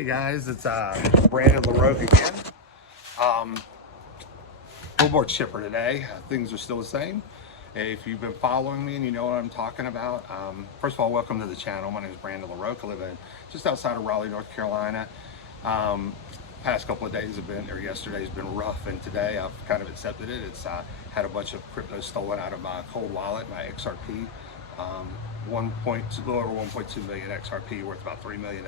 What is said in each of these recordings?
Hey guys, it's Brandon LaRoque again. A little more chipper today. Things are still the same. If you've been following me and you know what I'm talking about, first of all, welcome to the channel. My name is Brandon LaRoque. I live in just outside of Raleigh, North Carolina. Past couple of days have been, or yesterday's been rough, and today I've kind of accepted it. It's had a bunch of crypto stolen out of my cold wallet, my XRP. A little over 1.2 million XRP, worth about $3 million.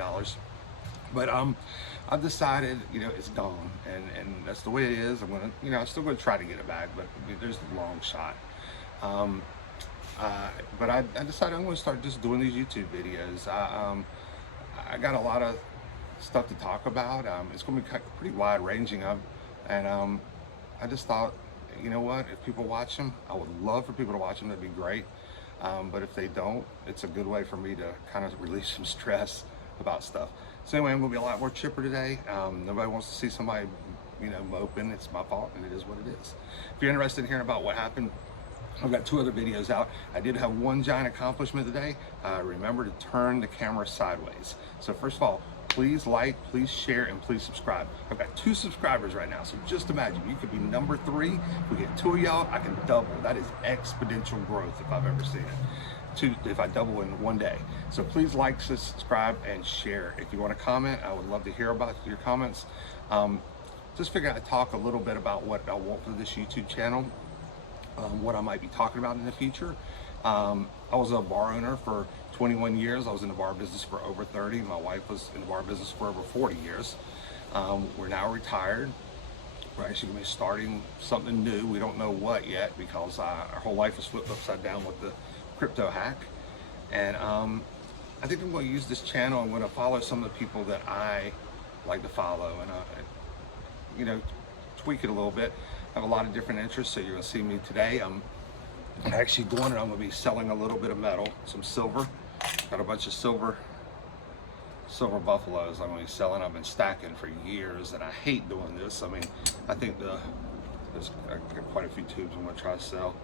But I've decided, it's gone, and that's the way it is. I'm still gonna try to get it back, but there's a long shot. But I decided I'm gonna start just doing these YouTube videos. I got a lot of stuff to talk about. It's gonna be pretty wide ranging, and I just thought, you know what? If people watch them, I would love for people to watch them. That'd be great. But if they don't, it's a good way for me to kind of release some stress about stuff. So anyway, I'm gonna be a lot more chipper today. Nobody wants to see somebody, moping. It's my fault, and it is what it is. If you're interested in hearing about what happened, I've got 2 other videos out. I did have one giant accomplishment today. Remember to turn the camera sideways. So first of all, please like, please share, and please subscribe. I've got 2 subscribers right now, so just imagine, you could be number 3. If we get 2 of y'all, I can double. That is exponential growth if I've ever seen it. If I double in one day. So please like, subscribe, and share. If you want to comment, I would love to hear about your comments. Just figure I'd talk a little bit about what I want for this YouTube channel, what I might be talking about in the future. I was a bar owner for 21 years. I was in the bar business for over 30. My wife was in the bar business for over 40 years. We're now retired. We're actually going to be starting something new. We don't know what yet, because our whole life was flipped upside down with the crypto hack. And I think I'm going to use this channel. I'm going to follow some of the people that I like to follow, and tweak it a little bit. I have a lot of different interests, so you're going to see me today. I'm actually going and I'm going to be selling a little bit of metal, some silver. Got a bunch of silver buffaloes I'm going to be selling. I've been stacking for years, and I hate doing this. I think I got quite a few tubes I'm going to try to sell.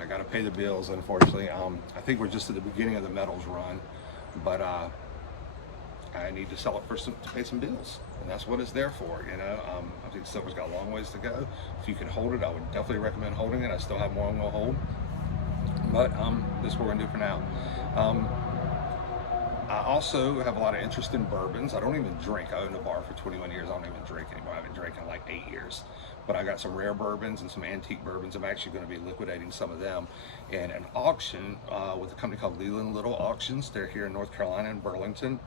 I got to pay the bills, unfortunately. I think we're just at the beginning of the metals run, but I need to sell it to pay some bills, and that's what it's there for. I think silver's got a long ways to go. If you can hold it, I would definitely recommend holding it. I still have more I'm gonna hold, but this is what we're gonna do for now. I also have a lot of interest in bourbons. I don't even drink. I owned a bar for 21 years. I don't even drink anymore. I haven't drank in like 8 years. But I got some rare bourbons and some antique bourbons. I'm actually going to be liquidating some of them in an auction with a company called Leland Little Auctions. They're here in North Carolina in Burlington.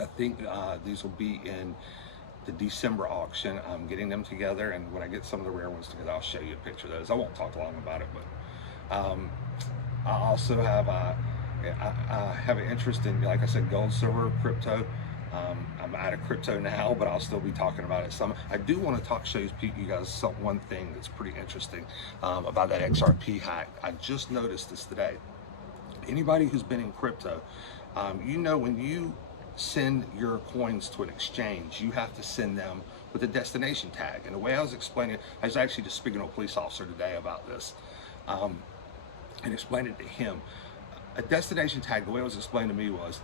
I think these will be in the December auction. I'm getting them together, and when I get some of the rare ones together, I'll show you a picture of those. I won't talk long about it, but I also have I have an interest in, like I said, gold, silver, crypto. I'm out of crypto now, but I'll still be talking about it some. I do want to show you guys one thing that's pretty interesting about that XRP hack. I just noticed this today. Anybody who's been in crypto, when you send your coins to an exchange, you have to send them with a destination tag. And the way I was explaining it, I was actually just speaking to a police officer today about this, and explained it to him. A destination tag, the way it was explained to me was,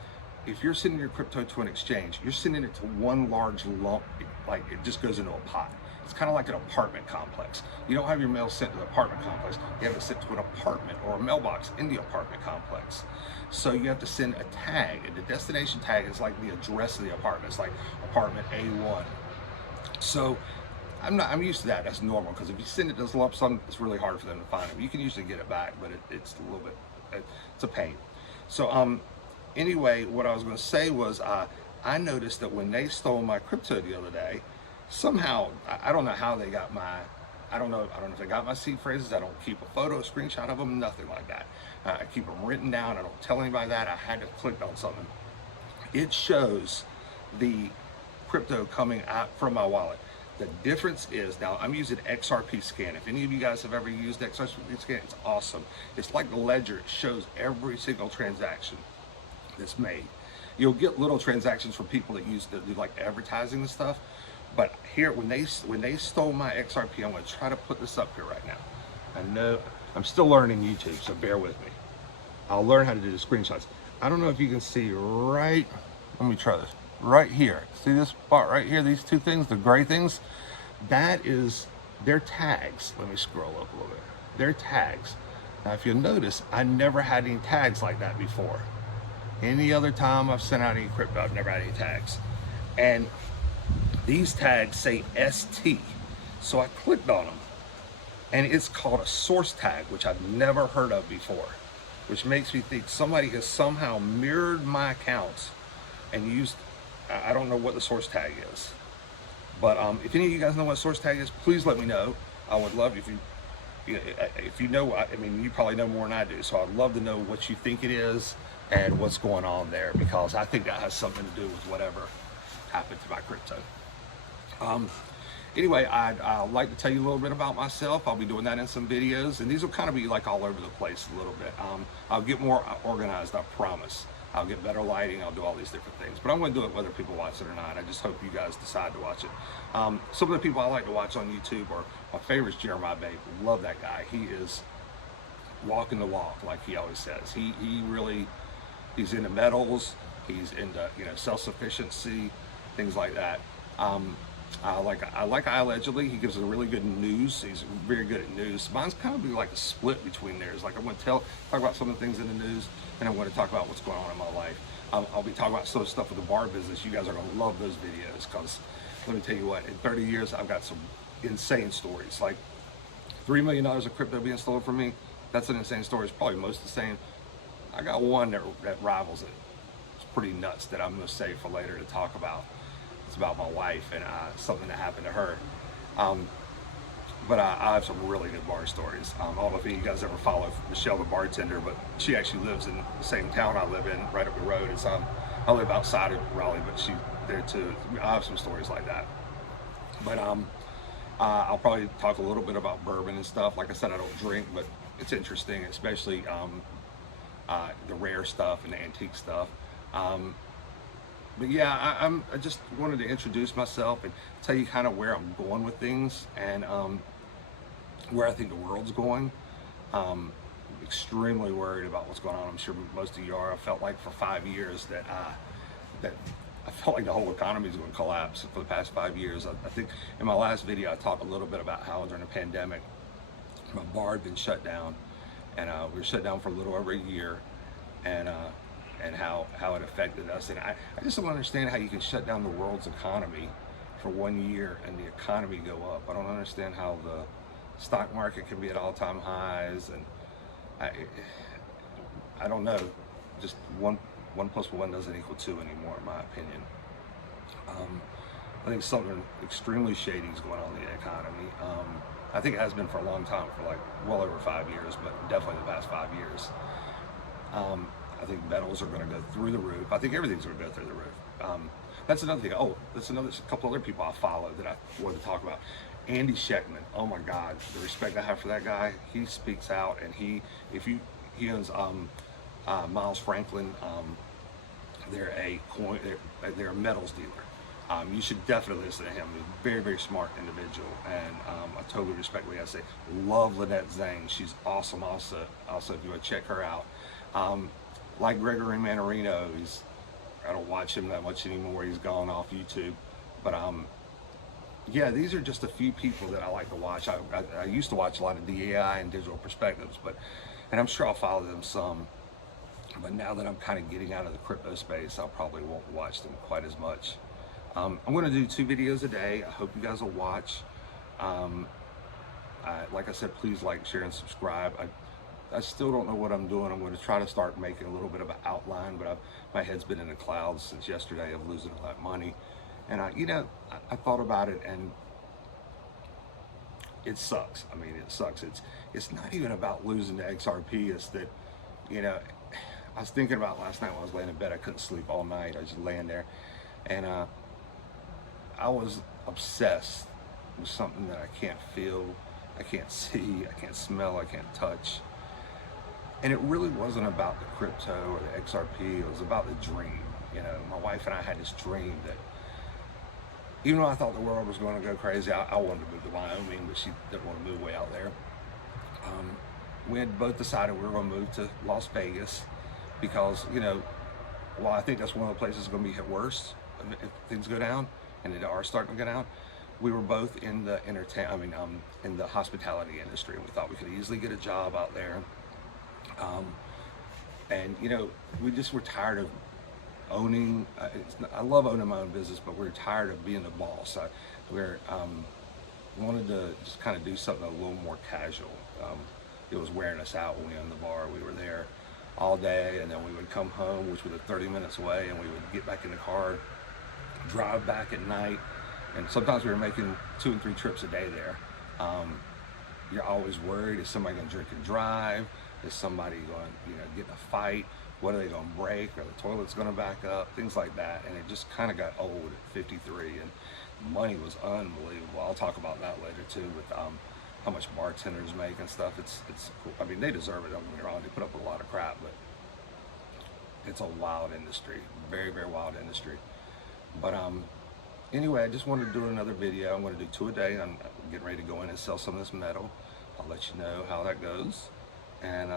if you're sending your crypto to an exchange, you're sending it to one large lump, like it just goes into a pot. It's kind of like an apartment complex. You don't have your mail sent to the apartment complex. You have it sent to an apartment or a mailbox in the apartment complex. So you have to send a tag, and the destination tag is like the address of the apartment. It's like apartment A1. So I'm used to that. That's normal, because if you send it to this lump sum, it's really hard for them to find it. You can usually get it back, but it's a little bit, it's a pain. So anyway, what I was going to say was, I noticed that when they stole my crypto the other day, somehow, I don't know how they got I don't know if they got my seed phrases. I don't keep a photo, a screenshot of them, nothing like that. I keep them written down. I don't tell anybody that. I had to click on something. It shows the crypto coming out from my wallet. The difference is, now I'm using XRP Scan. If any of you guys have ever used XRP Scan, it's awesome. It's like the ledger. It shows every single transaction that's made. You'll get little transactions from people that use to do like advertising and stuff, but here, when they stole my XRP, I'm going to try to put this up here right now. I know I'm still learning YouTube, so bear with me. I'll learn how to do the screenshots. I don't know if you can see right. Let me try this. right here. See this part right here, these two things, the gray things? That is their tags. Let me scroll up a little bit. Their tags. Now, if you'll notice, I never had any tags like that before. Any other time I've sent out any crypto, I've never had any tags. And these tags say ST. So I clicked on them, and it's called a source tag, which I've never heard of before, which makes me think somebody has somehow mirrored my accounts and used, I don't know what the source tag is. But if any of you guys know what source tag is, please let me know. I would love if you know, I mean, you probably know more than I do. So I'd love to know what you think it is and what's going on there, because I think that has something to do with whatever happened to my crypto. Anyway, I'd like to tell you a little bit about myself. I'll be doing that in some videos, and these will kind of be like all over the place a little bit. I'll get more organized, I promise. I'll get better lighting, I'll do all these different things. But I'm going to do it whether people watch it or not. I just hope you guys decide to watch it. Some of the people I like to watch on YouTube are, my favorite is Jeremiah Babe. Love that guy. He is walking the walk, like he always says. He's into metals, he's into, you know, self-sufficiency, things like that. I like I Allegedly. He gives a really good news. He's very good at news. Mine's kind of like a split between theirs. Like I'm going to talk about some of the things in the news, and I'm going to talk about what's going on in my life. I'll be talking about some stuff with the bar business. You guys are going to love those videos, because let me tell you what, in 30 years, I've got some insane stories. Like $3 million of crypto being stolen from me. That's an insane story. It's probably most the same. I got one that rivals it. It's pretty nuts that I'm going to save for later to talk about. It's about my wife and something that happened to her. But I have some really good bar stories. I don't know if you guys ever follow Michelle the bartender, but she actually lives in the same town I live in, right up the road. I live outside of Raleigh, but she's there too. I have some stories like that. But I'll probably talk a little bit about bourbon and stuff. Like I said, I don't drink, but it's interesting, especially the rare stuff and the antique stuff. But yeah, I just wanted to introduce myself and tell you kind of where I'm going with things, and where I think the world's going. I'm extremely worried about what's going on. I'm sure most of you are. I felt like for 5 years that I felt like the whole economy is going to collapse for the past 5 years. I think in my last video I talked a little bit about how during the pandemic my bar had been shut down, and we were shut down for a little over a year, and how it affected us. And I just don't understand how you can shut down the world's economy for 1 year and the economy go up. I don't understand how the stock market can be at all-time highs, and I don't know. Just one plus one doesn't equal two anymore, in my opinion. I think something extremely shady is going on in the economy. I think it has been for a long time, for like well over 5 years, but definitely the past 5 years. I think metals are going to go through the roof. I think everything's going to go through the roof. That's another thing. Oh, there's a couple other people I follow that I wanted to talk about. Andy Schectman. Oh my God, the respect I have for that guy. He speaks out, and he owns Miles Franklin. They're a metals dealer. You should definitely listen to him. He's a very, very smart individual, and I totally respect what he has to say. Love Lynette Zhang. She's awesome. Also, if you want to check her out. Like Gregory Mannarino, I don't watch him that much anymore. He's gone off YouTube. But yeah, these are just a few people that I like to watch. I used to watch a lot of DAI and Digital Perspectives, and I'm sure I'll follow them some. But now that I'm kind of getting out of the crypto space, I probably won't watch them quite as much. I'm going to do 2 videos a day. I hope you guys will watch. Like I said, please like, share, and subscribe. I still don't know what I'm doing. I'm going to try to start making a little bit of an outline, but my head's been in the clouds since yesterday of losing all that money. And I thought about it, and it sucks. I mean, it sucks. It's not even about losing to XRP. It's that, I was thinking about last night when I was laying in bed. I couldn't sleep all night. I was just laying there, and I was obsessed with something that I can't feel, I can't see, I can't smell, I can't touch. And it really wasn't about the crypto or the XRP. It was about the dream. My wife and I had this dream that, even though I thought the world was going to go crazy, I wanted to move to Wyoming, but she didn't want to move way out there. We had both decided we were going to move to Las Vegas because, well, I think that's one of the places that's going to be hit worst if things go down, and they are starting to go down. We were both in the in the hospitality industry, and we thought we could easily get a job out there. And you know, we just were tired of owning. I love owning my own business, but we're tired of being the boss. We're wanted to just kind of do something a little more casual. It was wearing us out when we owned the bar. We were there all day, and then we would come home, which was 30 minutes away, and we would get back in the car, drive back at night, and sometimes we were making 2 and 3 trips a day there. You're always worried, is somebody going to drink and drive? Is somebody going to get in a fight? What are they going to break? Are the toilets going to back up? Things like that. And it just kind of got old at 53, and money was unbelievable. I'll talk about that later too, with how much bartenders make and stuff. It's cool. I mean, they deserve it, don't get me wrong. They put up a lot of crap, but it's a wild industry. Very, very wild industry. But anyway, I just wanted to do another video. I'm going to do 2 a day. I'm getting ready to go in and sell some of this metal. I'll let you know how that goes. And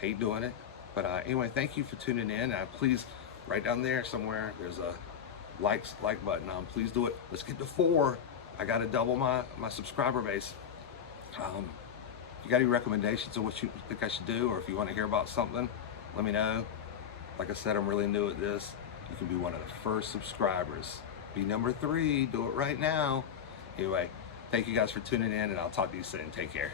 hate doing it. But anyway, thank you for tuning in. Please, right down there somewhere, there's a like button. Please do it. Let's get to 4. I got to double my subscriber base. If you got any recommendations of what you think I should do, or if you want to hear about something, let me know. Like I said, I'm really new at this. You can be one of the first subscribers. Be number 3. Do it right now. Anyway, thank you guys for tuning in, and I'll talk to you soon. Take care.